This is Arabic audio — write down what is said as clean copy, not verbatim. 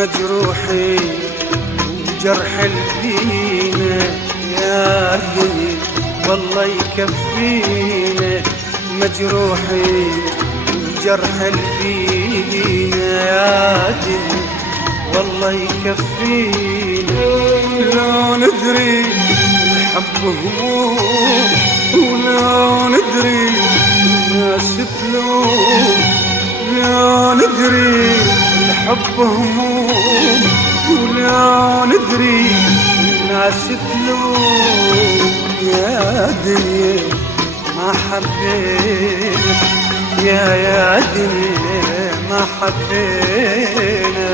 مجروحين وجرح الدينا يا دنيا والله يكفينا، مجروحين وجرح الدينا يا دنيا والله يكفينا. لو ندري الحب هموم ولو ندري الناس تلوم، لو ندري الحب هموم ولو ندري الناس تلوم. يا دنيا ما حبينا، يا دنيا ما حبينا.